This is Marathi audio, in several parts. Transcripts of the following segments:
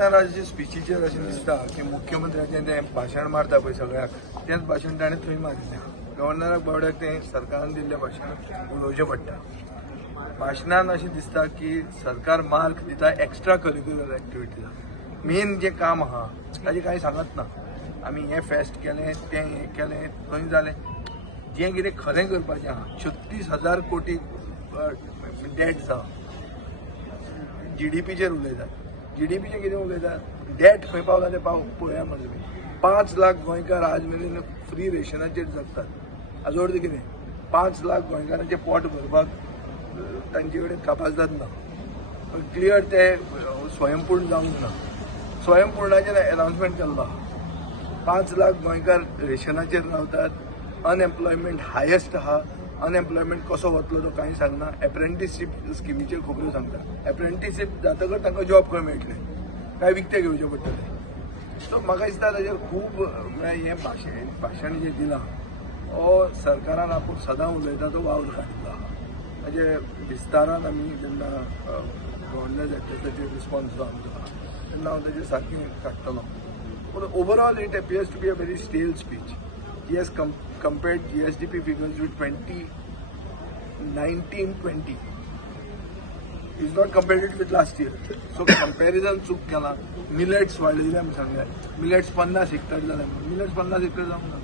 गव्हर्नराच्या स्पिचीचेर अशें दिसता की मुख्यमंत्र्याचें तें भाशण मारता पळय सगळ्याक तेंच भाशण ताणें थंय मारिल्लें. गव्हर्नराक बावड्याक तें सरकारान दिल्लें भाशण उलोवचें पडटा. भाशणान अशें दिसता की सरकार मार्क दिता एक्स्ट्रा करिक्युलर एक्टिविटीजाक. मेन जें काम आहा ताजें कांय सांगत ना. आमी हें फेस्ट केलें तें हें केलें थंय जालें. जें कितें खरें करपाचें आहा 36,000 कोटी डेट आसा. GDPचेर उलयतात. GDPचें कितें उलयतात? डेट खंय पावला तें पळोवया मरे तुमी. 5 लाख गोंयकार आज मेरेन फ्री रेशनाचेर जगतात. हाजो अर्थ कितें? 5 लाख गोंयकारांचें पोट भरपाक तांचे कडेन कपासीटी ना. क्लियर ते स्वयंपूर्ण जावंक ना. स्वयंपूर्णाचेर अनाउन्समेंट केल्लो आहा. 5 लाख गोंयकार रेशनाचेर रावतात. अनएम्प्लॉयमेंट हायेस्ट आहा. अनएम्प्लॉयमेंट कसो वतलो तो कांय सांगना. एप्रेंटिसशीप स्किमीचेर खबरो सांगता. एप्रेंटिसशीप जातकच तांकां जॉब खंय मेळटले काय विकते घेवचे पडटले. सो म्हाका दिसता ताजेर खूब हें भाशण जें दिलां हो सरकारान आपूण सदां उलयता तो वावर काडिल्लो आहा. ताजे विस्तारान आमी जेन्ना गव्हर्नर एक्टिविटीचेर रिस्पॉन्स जो आमचो तेन्ना हांव ताजेर सारकें काडटलो. पूण overall it appears to be a very stale speech. He has compared GSDP figures with 2019-20. He's not compared it with last year. So comparison चूक केला. मिलेट्स वाडलेले आमी सांगले. मिलेट्स 50 हेक्टर जाले. मिलेट्स 50 हेक्टर जावंक ना.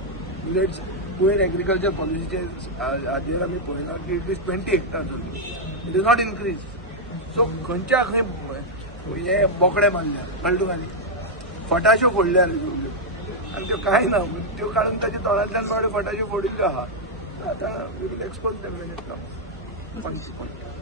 मिलेट्स गोयन एग्रीकल्चर पॉलिसीचे हाजेर आमी पळयना की इट इज 20 हेक्टर जाली. It is not increase. So खंयच्या खंय हे बोकडे मारल्या कळ्ळें तुका न्ही. फटाश्यो फोडल्या आनी त्यो कांय ना. त्यो काडून ताच्या तोंडांतल्यान बावडे फटाश्यो फोडिल्ल्यो आहा. आतां we will expose them when it comes.